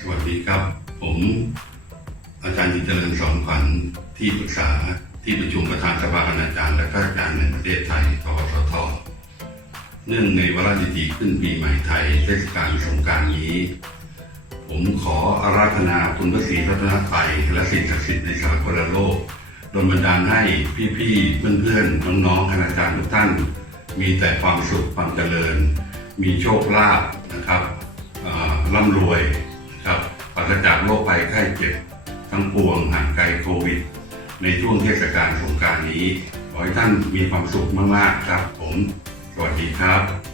สวัสดีครับ ผมอาจารย์จิตรเจริญสอนขวัญที่ปรึกษาที่ประชุมประธานสภาคณาจารย์และข้าราชการในประเทศไทยทสทเนื่องในวาระดิถีขึ้นปีใหม่ไทยเทศกาลสงการนี้ ผมขออาราธนาคุณพระศรีรัตนตรัยและสิ่งศักดิ์สิทธิ์ในสากลโลกดลบันดาลให้พี่ๆ เพื่อนๆ น้องๆคณาจารย์ทุกท่าน มีแต่ความสุขความเจริญ มีโชคลาภนะครับร่ำรวย กระจากโรคภัยไข้เจ็บ ทั้งปวงห่างไกลโควิด ในช่วงเทศกาลสงการนี้ ขอให้ท่านมีความสุขมากๆครับผม สวัสดีครับ